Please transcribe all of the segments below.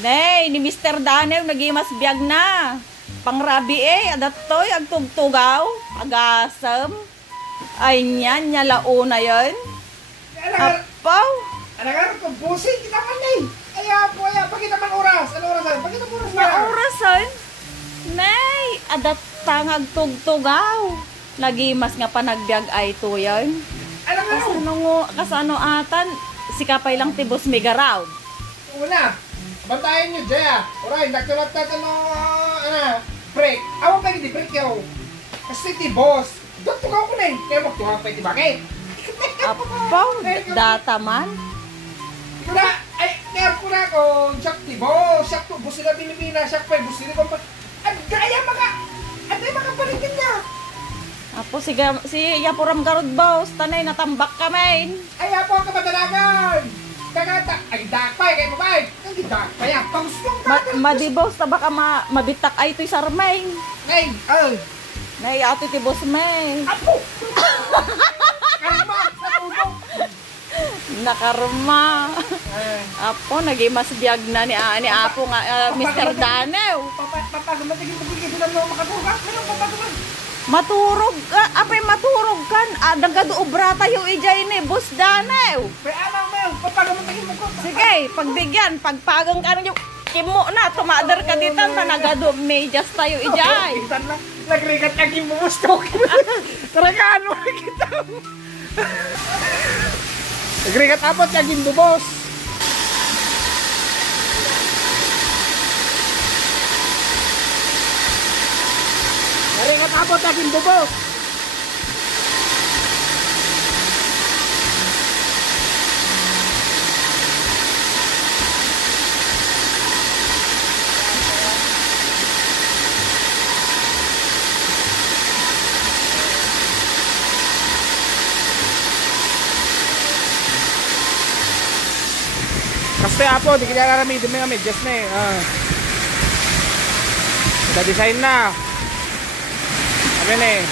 Nay, ni Mr. Danew nagimas biyag na. Pangrabi adatoy agtugtugaw, agasam. Ay niyan, nyalauna yun. Apaw. Anak ko, busing kita man eh. Ay, pakita man oras. Ano oras? Pakita man oras na. Na orasan? Nay, adatang agtugtugaw. Nagimas nga panagbiag ay to yun. Kasano atan, si kapay lang tibos megaraw. Una, bantayan nyo, Jaya. Alright, nagtulat natin break. Awan pa hindi break yaw. Kasi tibos. Dugtugaw ko na eh. Kaya magtugaw pa iti bakit? Apaw, data man. Kuna, ay, kaya ko na kung siyak tibos. Siyak to, busi na Pilipinas. Siyak pa, busi na kompa. At gaya makapalitin niya. Apo, si Yapuram Garod Boss, tanay natambak kami. Ay, apo ang kamadalagan. Kagata, ay dakpay, kayo mabay. Ang dakpay, pangos yung tatang. Madiboss, baka mabitak ay ito'y sarmay. Ngay, Nay, ato iti boss may. Apo! Karma, natulog. Nakarma. Apo, nagimas biyag na ni Apo nga, Mr. Danew. Papagamatigin mo bigay sila mo makatulog. Mayroong papagaman. Maturog, apay maturog kan. Dagado obra tayo ijay ni Boss Danew. May alam mo yun, papagamatigin mo ko. Sige, pagbigyan, pagpagang ka na yung kimo na, tumadar ka dito, tanagado, medyas tayo ijay. Nagrigat ang imustok. Tarakaan mo kita. Nagrigat apot ang indubos. Nagrigat apot ang indubos. Kasi apo, di kaya laramid mo yung medyas na eh. Design na. Sabi na eh.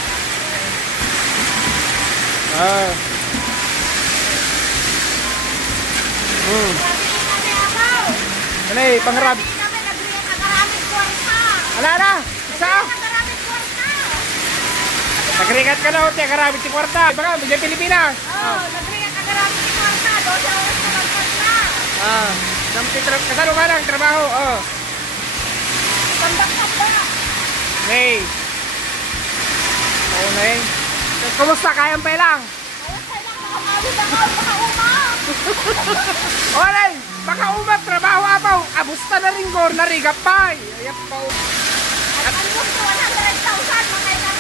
Ano eh, pangarap. Ala. Isa? Nagringat ka na o, tiya karamit si kwarta. Baka, bigyan Pilipinas. Nagringat ka karamit si kwarta. Doon sa oras na magkwarta. Kasano ka lang, trabaho, Pandakat ba? Hey. Oo na eh. Kumusta? Kayang pa lang? Kaya pa lang, baka uma. Olay, baka uma, trabaho apaw. Abusta na rin gor, narigap pa. Ayap pa. At ang gusto, 100,000 mga ilang